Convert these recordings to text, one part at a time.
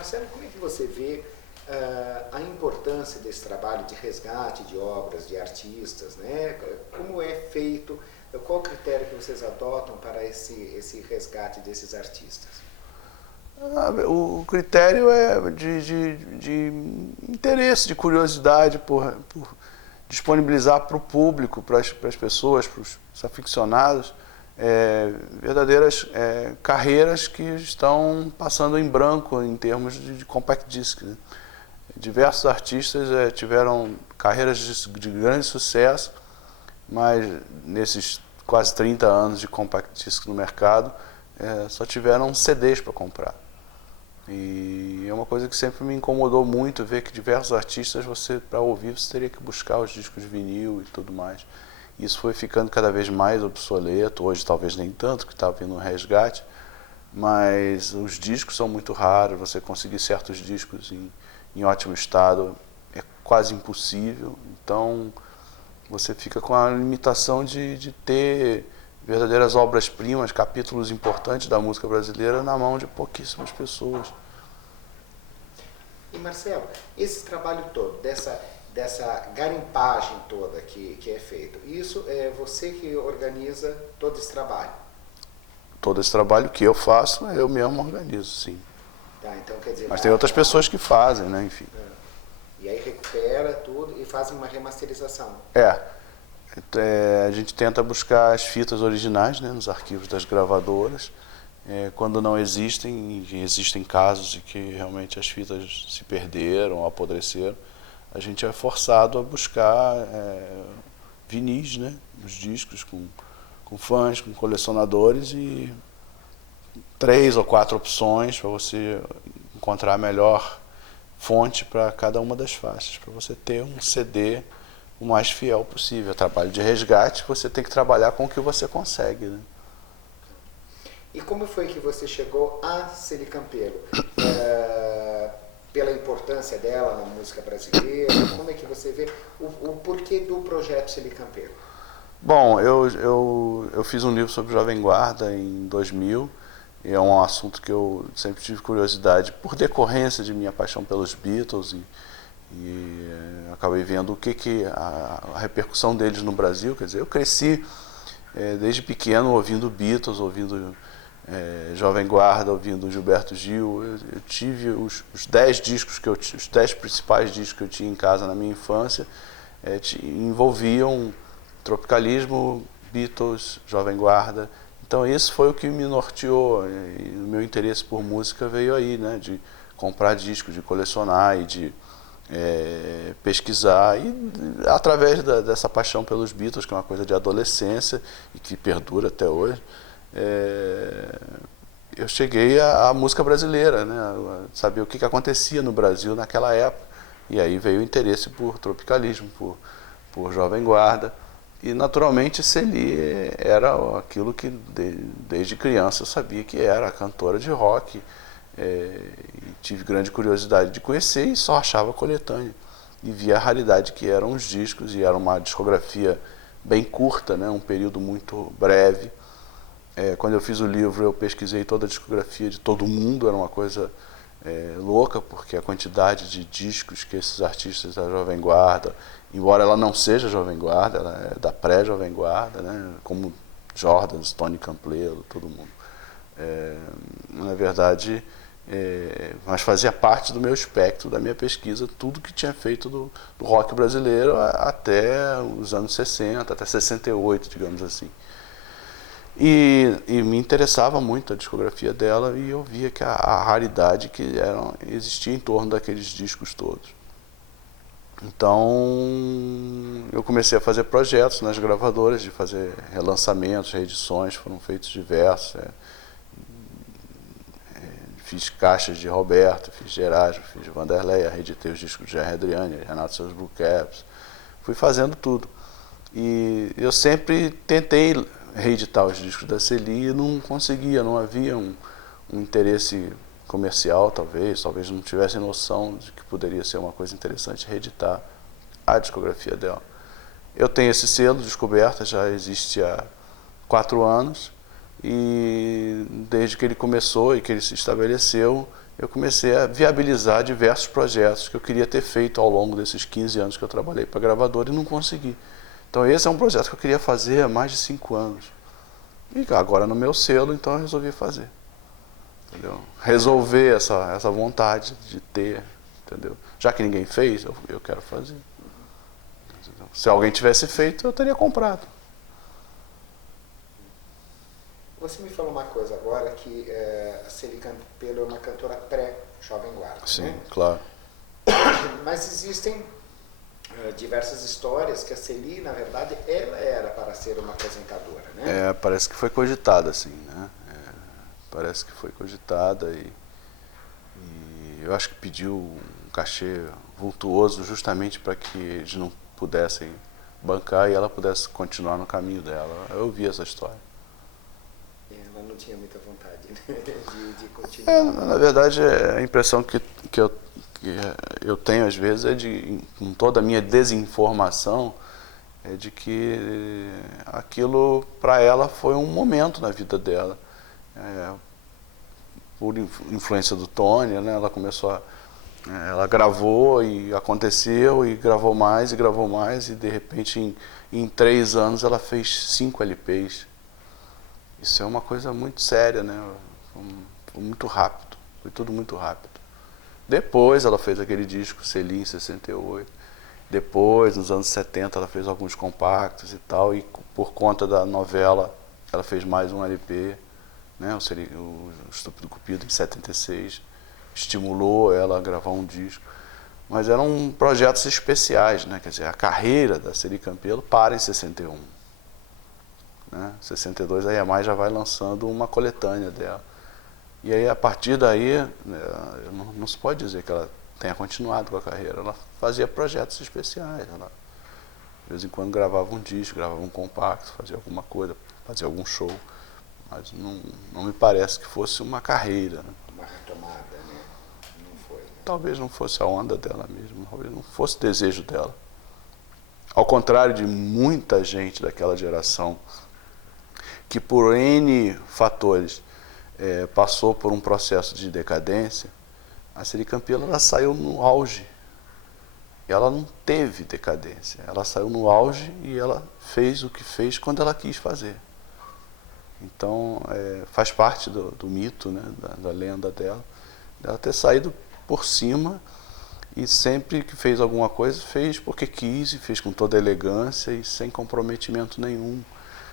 Marcelo, como é que você vê a importância desse trabalho de resgate de obras, de artistas, né? Como é feito, qual o critério que vocês adotam para esse resgate desses artistas? O critério é de interesse, de curiosidade por disponibilizar para o público, para as pessoas, para os aficionados, verdadeiras carreiras que estão passando em branco em termos de compact disc, né? Diversos artistas tiveram carreiras de grande sucesso, mas nesses quase 30 anos de compact disc no mercado, só tiveram CDs para comprar. E é uma coisa que sempre me incomodou muito, ver que diversos artistas, para ouvir, você teria que buscar os discos de vinil e tudo mais. Isso foi ficando cada vez mais obsoleto, hoje talvez nem tanto, que está vindo um resgate, mas os discos são muito raros, você conseguir certos discos em ótimo estado é quase impossível, então você fica com a limitação de ter verdadeiras obras-primas, capítulos importantes da música brasileira na mão de pouquíssimas pessoas. E Marcelo, esse trabalho todo, dessa garimpagem toda que é feito, isso é você que organiza todo esse trabalho? Todo esse trabalho que eu faço, eu mesmo organizo, sim. Tá, então, quer dizer, mas tem outras pessoas que fazem, né, enfim. E aí recupera tudo e fazem uma remasterização. A gente tenta buscar as fitas originais, né, nos arquivos das gravadoras. Quando não existem, e existem casos de que realmente as fitas se perderam, apodreceram, a gente é forçado a buscar vinis, né, os discos com fãs, com colecionadores, e 3 ou 4 opções para você encontrar a melhor fonte para cada uma das faixas, para você ter um CD o mais fiel possível. Trabalho de resgate, você tem que trabalhar com o que você consegue, né? E como foi que você chegou a Celi Campelo? Pela importância dela na música brasileira, como é que você vê o porquê do projeto Celi Campelo? Bom, eu fiz um livro sobre Jovem Guarda em 2000, e é um assunto que eu sempre tive curiosidade por decorrência de minha paixão pelos Beatles, e acabei vendo a repercussão deles no Brasil. Quer dizer, eu cresci desde pequeno ouvindo Beatles, ouvindo Jovem Guarda, ouvindo Gilberto Gil. Eu tive os 10 discos os 10 principais discos que eu tinha em casa na minha infância, envolviam tropicalismo, Beatles, Jovem Guarda. Então isso foi o que me norteou, e o meu interesse por música veio aí, né, de comprar discos, de colecionar e de pesquisar, e através dessa paixão pelos Beatles, que é uma coisa de adolescência e que perdura até hoje, eu cheguei à música brasileira, né, a saber o que acontecia no Brasil naquela época, e aí veio o interesse por tropicalismo, por Jovem Guarda, e naturalmente Celi era aquilo que desde criança eu sabia que era, a cantora de rock, e tive grande curiosidade de conhecer, e só achava coletânea, e via a raridade que eram os discos, e era uma discografia bem curta, né, um período muito breve. Quando eu fiz o livro, eu pesquisei toda a discografia de todo mundo, era uma coisa louca, porque a quantidade de discos que esses artistas da Jovem Guarda, embora ela não seja Jovem Guarda, ela é da pré-Jovem Guarda, né, como Jordans, Tony Camplelo, todo mundo. Na verdade, mas fazia parte do meu espectro, da minha pesquisa, tudo que tinha feito do rock brasileiro até os anos 60, até 68, digamos assim. E me interessava muito a discografia dela, e eu via que a raridade que existia em torno daqueles discos todos. Então eu comecei a fazer projetos nas gravadoras, de fazer relançamentos, reedições, foram feitos diversos. Fiz caixas de Roberto, fiz de Erasmo, fiz de Vanderlei, reeditei os discos de Jerry Adriani, Renato Seus Blue Caps, fui fazendo tudo. E eu sempre tentei reeditar os discos da Celi e não conseguia, não havia um interesse comercial, talvez não tivesse noção de que poderia ser uma coisa interessante reeditar a discografia dela. Eu tenho esse selo Descoberta, já existe há 4 anos, e desde que ele começou e que ele se estabeleceu, eu comecei a viabilizar diversos projetos que eu queria ter feito ao longo desses 15 anos que eu trabalhei para a gravadora e não consegui. Então esse é um projeto que eu queria fazer há mais de 5 anos. E agora no meu selo, então eu resolvi fazer. Entendeu? Resolver essa vontade de ter, entendeu? Já que ninguém fez, eu quero fazer. Entendeu? Se alguém tivesse feito, eu teria comprado. Você me falou uma coisa agora, que a Celi Campelo é uma cantora pré-Jovem Guarda. Sim, né? claro. Mas existem diversas histórias que a Celi, na verdade, ela era para ser uma apresentadora, né? Parece que foi cogitada, assim, né? Parece que foi cogitada e eu acho que pediu um cachê vultuoso justamente para que eles não pudessem bancar e ela pudesse continuar no caminho dela. Eu ouvi essa história. Ela não tinha muita vontade, né, de continuar. Na verdade, a impressão que eu tenho às vezes com toda a minha desinformação, é de que aquilo para ela foi um momento na vida dela. Por influência do Tony, né, ela gravou e aconteceu, e gravou mais e de repente em 3 anos ela fez 5 LPs. Isso é uma coisa muito séria, né? Foi muito rápido, foi tudo muito rápido. Depois ela fez aquele disco Celi em 68. Depois, nos anos 70, ela fez alguns compactos e tal, e por conta da novela ela fez mais um LP, né? O Estúpido Cupido, em 76. Estimulou ela a gravar um disco. Mas eram projetos especiais, né? Quer dizer, a carreira da Celi Campelo para em 61. Né? 62 a EMI já vai lançando uma coletânea dela. E aí, a partir daí, não se pode dizer que ela tenha continuado com a carreira. Ela fazia projetos especiais. Ela, de vez em quando, gravava um disco, gravava um compacto, fazia alguma coisa, fazia algum show. Mas não me parece que fosse uma carreira. Né? Uma retomada, né? Não foi. Né? Talvez não fosse a onda dela mesmo, talvez não fosse o desejo dela. Ao contrário de muita gente daquela geração, que por N fatores passou por um processo de decadência, a Celi Campelo ela saiu no auge. Ela não teve decadência. Ela saiu no auge e ela fez o que fez quando ela quis fazer. Então, faz parte do mito, né, da lenda dela ter saído por cima, e sempre que fez alguma coisa, fez porque quis, e fez com toda elegância e sem comprometimento nenhum.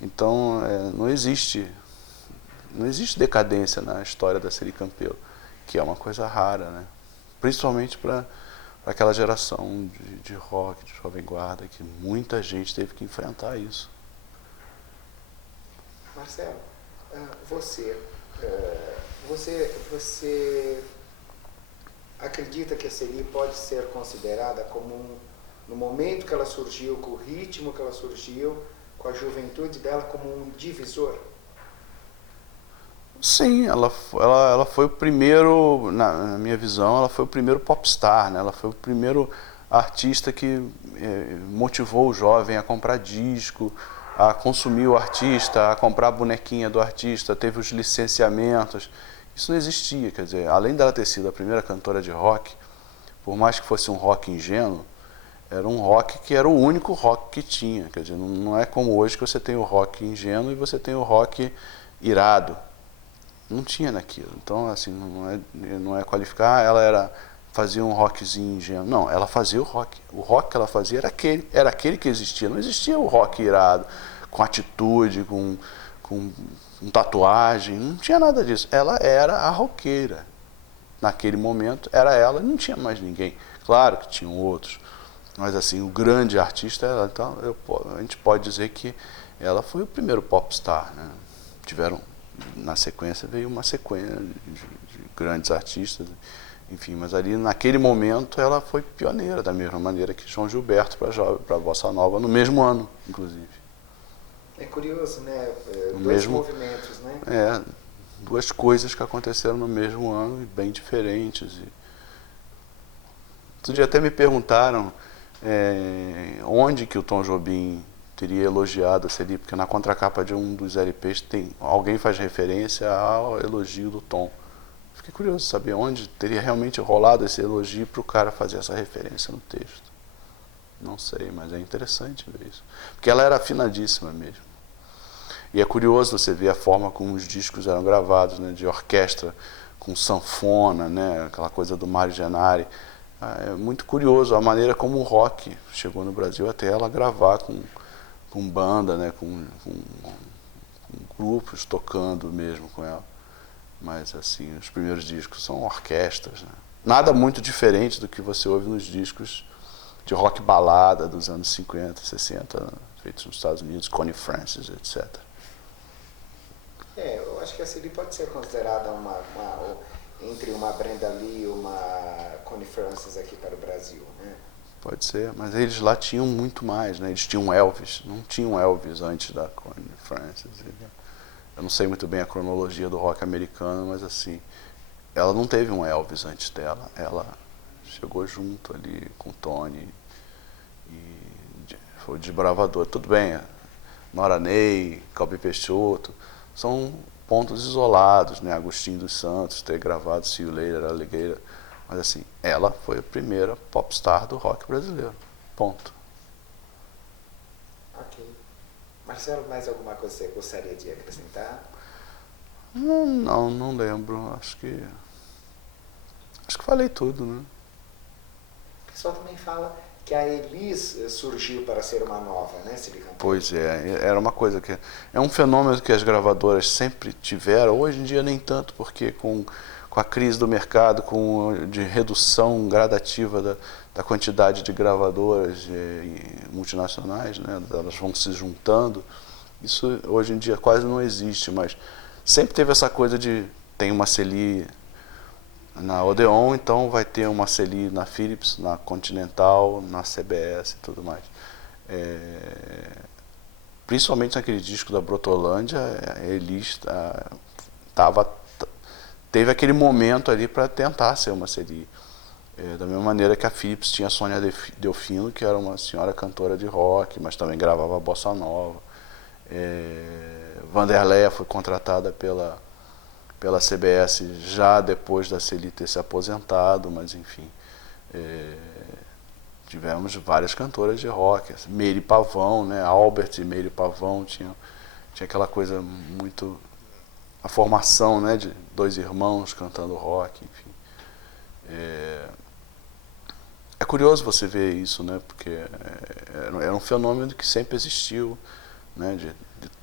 Então, não existe decadência na história da Celi Campelo, que é uma coisa rara, né? Principalmente para aquela geração de rock, de Jovem Guarda, que muita gente teve que enfrentar isso. Marcelo, você acredita que a Celi pode ser considerada como no momento que ela surgiu, com o ritmo que ela surgiu, com a juventude dela, como um divisor? Sim, ela foi o primeiro, na minha visão, ela foi o primeiro popstar, né? Ela foi o primeiro artista que motivou o jovem a comprar disco, a consumir o artista, a comprar a bonequinha do artista, teve os licenciamentos. Isso não existia, quer dizer, além dela ter sido a primeira cantora de rock, por mais que fosse um rock ingênuo, era um rock que era o único rock que tinha. Quer dizer, não é como hoje que você tem o rock ingênuo e você tem o rock irado. Não tinha naquilo. Então, assim, não é qualificar, ela fazia um rockzinho ingênuo. Não, ela fazia o rock. O rock que ela fazia era aquele que existia. Não existia o rock irado, com atitude, com tatuagem. Não tinha nada disso. Ela era a roqueira. Naquele momento, era ela e não tinha mais ninguém. Claro que tinham outros. Mas, assim, o grande artista, então, a gente pode dizer que ela foi o primeiro popstar, né? Na sequência veio uma sequência de grandes artistas, enfim, mas ali naquele momento ela foi pioneira, da mesma maneira que João Gilberto para a Bossa Nova, no mesmo ano, inclusive. É curioso, né? Dois movimentos, né? Duas coisas que aconteceram no mesmo ano e bem diferentes. Outro dia até me perguntaram onde que o Tom Jobim teria elogiado a Celi, porque na contracapa de um dos LPs alguém faz referência ao elogio do Tom. Fiquei curioso de saber onde teria realmente rolado esse elogio para o cara fazer essa referência no texto. Não sei, mas é interessante ver isso. Porque ela era afinadíssima mesmo. E é curioso você ver a forma como os discos eram gravados, né, de orquestra com sanfona, né, aquela coisa do Mário Genari. É muito curioso a maneira como o rock chegou no Brasil até ela gravar com banda, né, com grupos tocando mesmo com ela. Mas assim, os primeiros discos são orquestras, né? Nada muito diferente do que você ouve nos discos de rock balada dos anos 50, 60, feitos nos Estados Unidos, Connie Francis, etc. Eu acho que a Celi pode ser considerada entre uma Brenda Lee e uma Connie Francis aqui para o Brasil, né? Pode ser, mas eles lá tinham muito mais, né? Eles tinham Elvis, não tinham Elvis antes da Connie Francis. Eu não sei muito bem a cronologia do rock americano, mas assim, ela não teve um Elvis antes dela. Ela chegou junto ali com o Tony e foi desbravador. Tudo bem, Nora Ney, Calbi Peixoto, são pontos isolados, né? Agostinho dos Santos ter gravado See You Later, Alligator. Mas assim, ela foi a primeira popstar do rock brasileiro. Ponto. Ok. Marcelo, mais alguma coisa que você gostaria de acrescentar? Não lembro. Acho que falei tudo, né? O pessoal também fala que a Elis surgiu para ser uma nova, né, Celi Campos? Pois é, era uma coisa que... É um fenômeno que as gravadoras sempre tiveram, hoje em dia nem tanto, porque com a crise do mercado, de redução gradativa da quantidade de gravadoras multinacionais, né, elas vão se juntando, isso hoje em dia quase não existe, mas sempre teve essa coisa de tem uma Celi na Odeon, então vai ter uma Celi na Philips, na Continental, na CBS e tudo mais. Principalmente naquele disco da Brotolândia, a Elis teve aquele momento ali para tentar ser uma Celi. Da mesma maneira que a Philips tinha a Sônia Delfino, que era uma senhora cantora de rock, mas também gravava bossa nova. Vanderleia foi contratada pela CBS já depois da Celi ter se aposentado, mas enfim. Tivemos várias cantoras de rock, Meire Pavão, né? Albert e Meire Pavão tinha aquela coisa muito... A formação, né, de dois irmãos cantando rock, enfim. É curioso você ver isso, né, porque era um fenômeno que sempre existiu, né, de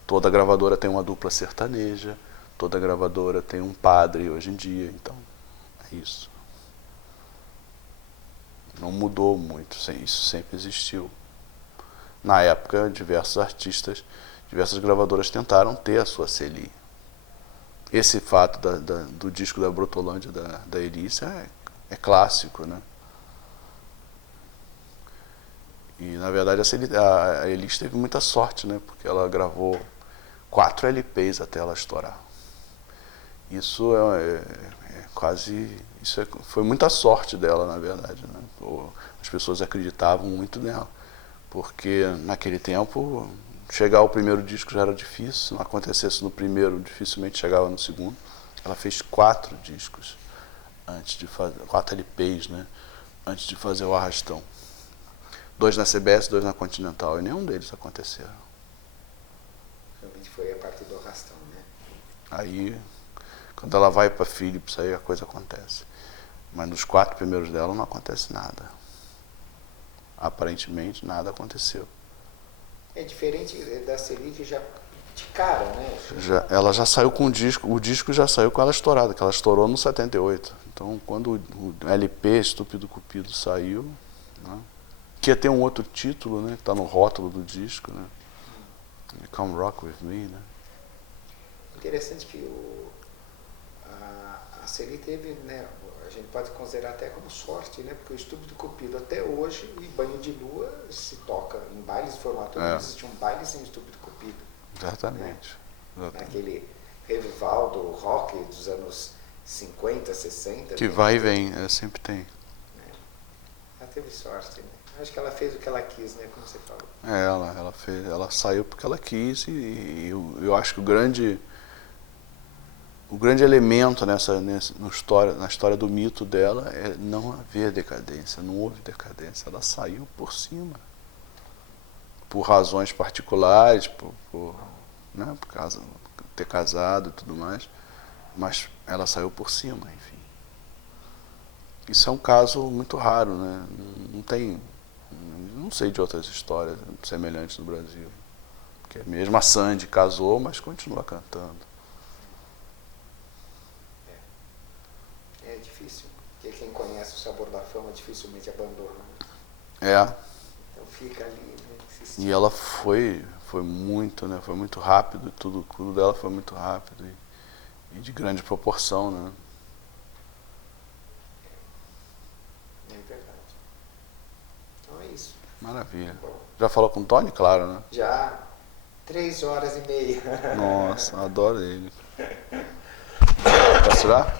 toda gravadora tem uma dupla sertaneja, toda gravadora tem um padre hoje em dia, então é isso. Não mudou muito, isso sempre existiu. Na época, diversos artistas, diversas gravadoras tentaram ter a sua Celi. Esse fato do disco da Brotolândia da Elis é clássico, né? E na verdade a Elis teve muita sorte, né? Porque ela gravou 4 LPs até ela estourar. Isso foi muita sorte dela, na verdade, né? As pessoas acreditavam muito nela, porque naquele tempo chegar ao primeiro disco já era difícil. Se não acontecesse no primeiro, dificilmente chegava no segundo. Ela fez 4 discos antes de fazer, 4 LPs, né? Antes de fazer o Arrastão. 2 na CBS, 2 na Continental, e nenhum deles aconteceram. Realmente foi a parte do Arrastão, né? Aí, quando ela vai para Philips, aí a coisa acontece. Mas nos 4 primeiros dela não acontece nada. Aparentemente nada aconteceu. É diferente da Celi que já de cara, né? Ela já saiu com o disco já saiu com ela estourada, que ela estourou no 78. Então, quando o LP Estúpido Cupido saiu, né, que ia ter um outro título, né, que está no rótulo do disco, né? Come Rock With Me, né? Interessante que a Celi teve, né, a gente pode considerar até como sorte, né, porque o Estúpido Cupido até hoje, em Banho de Lua, se toca em bailes de formatura, não existe um baile sem Estúpido Cupido. Exatamente. Né? Naquele revival do rock dos anos 50, 60. Que vai e vem, sempre tem. Né? Ela teve sorte, né? Acho que ela fez o que ela quis, né, como você falou. Ela saiu porque ela quis, e eu acho que o grande o grande elemento na história do mito dela é não haver decadência, não houve decadência, ela saiu por cima. Por razões particulares, né, por causa de ter casado e tudo mais, mas ela saiu por cima, enfim. Isso é um caso muito raro, né? Não sei de outras histórias semelhantes no Brasil. Porque mesmo a Sandy casou, mas continua cantando. É difícil, porque quem conhece o sabor da fama dificilmente abandona. É. Então fica ali, né, insistindo. E ela foi muito, né? Foi muito rápido, tudo dela foi muito rápido e de grande proporção, né? É verdade. Então é isso. Maravilha. Bom, Já falou com o Tony? Claro, né? já 3 horas e meia. Nossa, adoro ele. Posso tirar?